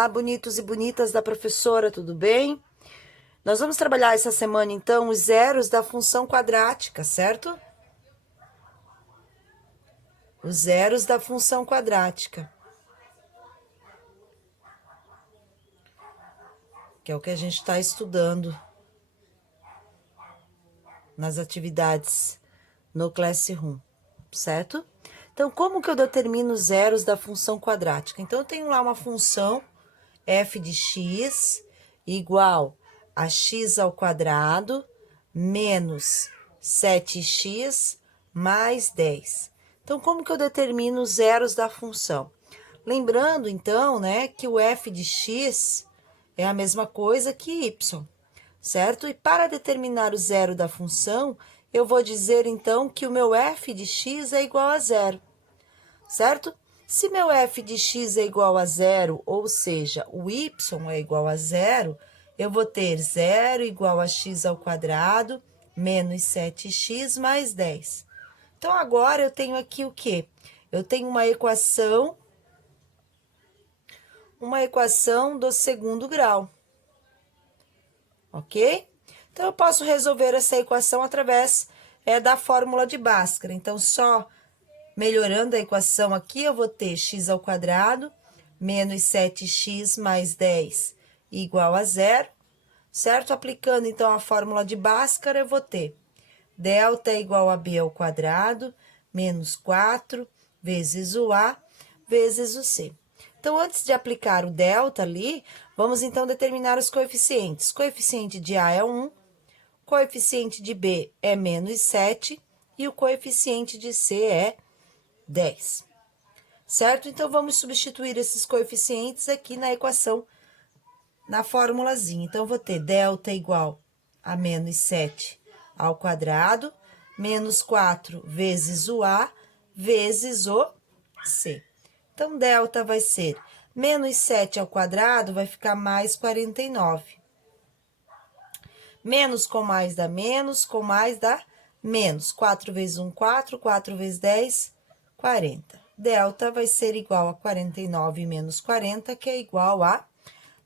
Olá, bonitos e bonitas da professora, tudo bem? Nós vamos trabalhar essa semana, então, os zeros da função quadrática, certo? Os zeros da função quadrática. Que é o que a gente está estudando nas atividades no Classroom, certo? Então, como que eu determino os zeros da função quadrática? Então, eu tenho lá uma função f de x igual a x ao quadrado menos 7x mais 10. Então, como que eu determino os zeros da função? Lembrando, então, né, que o f de x é a mesma coisa que y, certo? E para determinar o zero da função, eu vou dizer, então, que o meu f de x é igual a zero, certo? Se meu f de x é igual a zero, ou seja, o y é igual a zero, eu vou ter zero igual a x ao quadrado menos 7x mais 10. Então, agora eu tenho aqui o quê? Eu tenho uma equação do segundo grau, ok? Então, eu posso resolver essa equação através da fórmula de Bhaskara. Então, só melhorando a equação aqui, eu vou ter x ao quadrado menos 7x mais 10 igual a zero, certo? Aplicando, então, a fórmula de Bhaskara, eu vou ter delta é igual a b ao quadrado menos 4 vezes o a vezes o c. Então, antes de aplicar o delta ali, vamos, então, determinar os coeficientes. Coeficiente de a é 1, coeficiente de b é menos 7 e o coeficiente de c é 10, certo? Então, vamos substituir esses coeficientes aqui na equação, na formulazinha. Então, vou ter delta igual a menos 7 ao quadrado, menos 4 vezes o a, vezes o c. Então, delta vai ser menos 7 ao quadrado, vai ficar mais 49. Menos com mais dá menos, com mais dá menos. 4 vezes 1, 4, 4 vezes 10, 40. Delta vai ser igual a 49 menos 40, que é igual a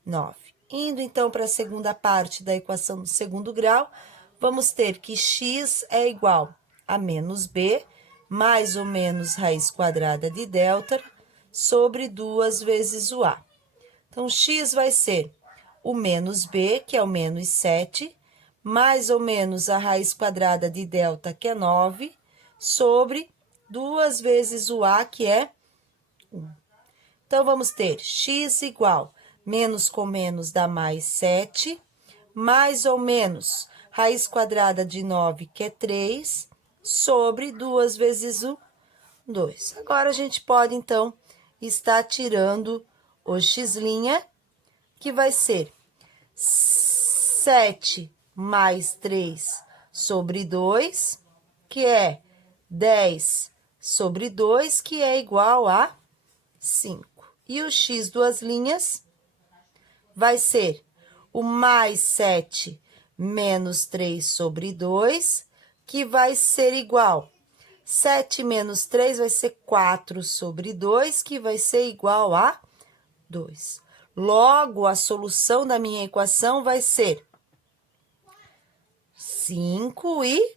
9. Indo, então, para a segunda parte da equação do segundo grau, vamos ter que x é igual a menos b, mais ou menos raiz quadrada de delta, sobre 2 vezes o a. Então, x vai ser o menos b, que é o menos 7, mais ou menos a raiz quadrada de delta, que é 9, sobre 2 vezes o a, que é 1. Então, vamos ter x igual, menos com menos dá mais 7, mais ou menos raiz quadrada de 9, que é 3, sobre 2 vezes o 2. Agora, a gente pode, então, estar tirando o x', que vai ser 7 mais 3 sobre 2, que é 10 sobre 2, que é igual a 5. E o x duas linhas vai ser o mais 7 menos 3 sobre 2, que vai ser igual. 7 menos 3 vai ser 4 sobre 2, que vai ser igual a 2. Logo, a solução da minha equação vai ser 5 e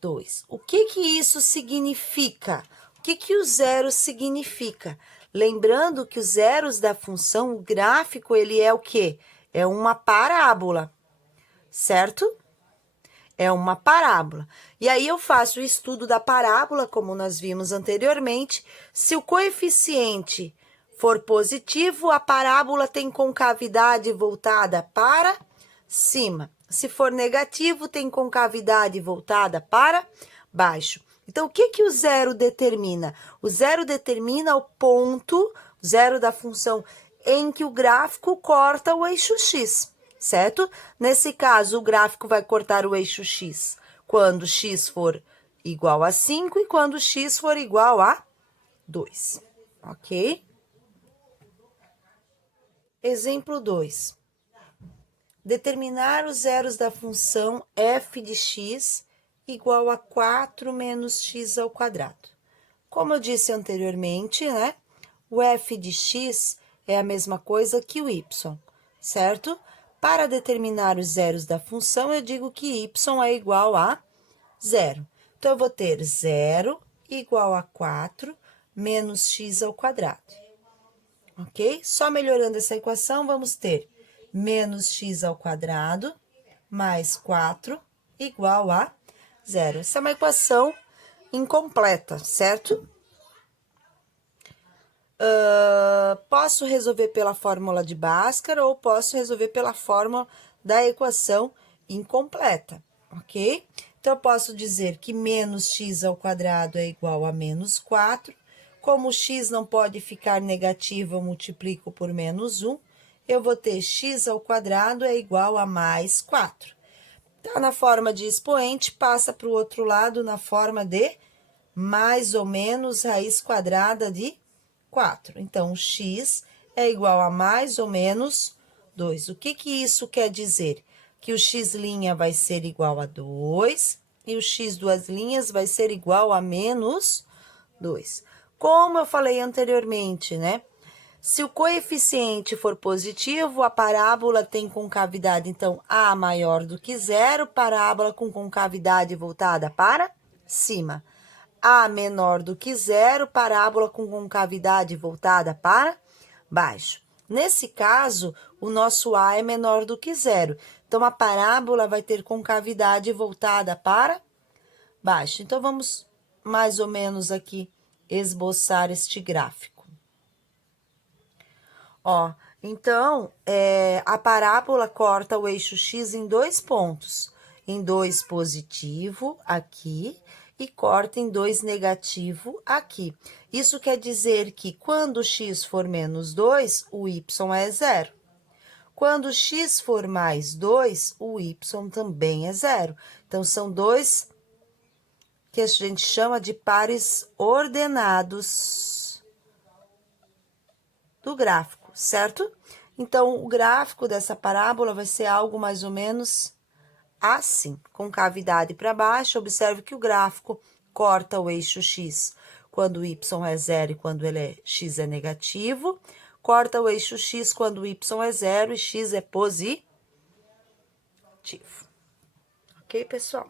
2. O que que isso significa? O que que o zero significa? Lembrando que os zeros da função, o gráfico, ele é o quê? É uma parábola, certo? É uma parábola. E aí eu faço o estudo da parábola, como nós vimos anteriormente. Se o coeficiente for positivo, a parábola tem concavidade voltada para cima. Se for negativo, tem concavidade voltada para baixo. Então, o que que o zero determina? O zero determina o ponto, zero da função, em que o gráfico corta o eixo x, certo? Nesse caso, o gráfico vai cortar o eixo x quando x for igual a 5 e quando x for igual a 2, ok? Exemplo 2. Determinar os zeros da função f de x igual a 4 menos x ao quadrado. Como eu disse anteriormente, né? O f de x é a mesma coisa que o y, certo? Para determinar os zeros da função, eu digo que y é igual a 0. Então, eu vou ter 0 igual a 4 menos x ao quadrado. Ok? Só melhorando essa equação, vamos ter menos x ao quadrado mais 4 igual a 0. Essa é uma equação incompleta, certo? Posso resolver pela fórmula de Bhaskara ou posso resolver pela fórmula da equação incompleta, ok? Então, eu posso dizer que menos x ao quadrado é igual a menos 4. Como x não pode ficar negativo, eu multiplico por menos 1. Eu vou ter x ao quadrado é igual a mais 4. Tá na forma de expoente, passa para o outro lado na forma de mais ou menos raiz quadrada de 4. Então, x é igual a mais ou menos 2. O que isso quer dizer? Que o x' vai ser igual a 2 e o x duas linhas vai ser igual a menos 2. Como eu falei anteriormente, né? Se o coeficiente for positivo, a parábola tem concavidade, então, A maior do que 0, parábola com concavidade voltada para cima. A menor do que 0, parábola com concavidade voltada para baixo. Nesse caso, o nosso A é menor do que 0. Então, a parábola vai ter concavidade voltada para baixo. Então, vamos mais ou menos aqui esboçar este gráfico. Ó, então, a parábola corta o eixo X em 2 pontos. Em 2 positivo, aqui, e corta em 2 negativo, aqui. Isso quer dizer que quando x for menos 2, o y é 0. Quando x for mais 2, o y também é 0. Então, são dois que a gente chama de pares ordenados do gráfico, certo? Então, o gráfico dessa parábola vai ser algo mais ou menos assim, com cavidade para baixo. Observe que o gráfico corta o eixo x quando o y é 0 e quando x é negativo. Corta o eixo x quando o y é 0 e x é positivo. Ok, pessoal?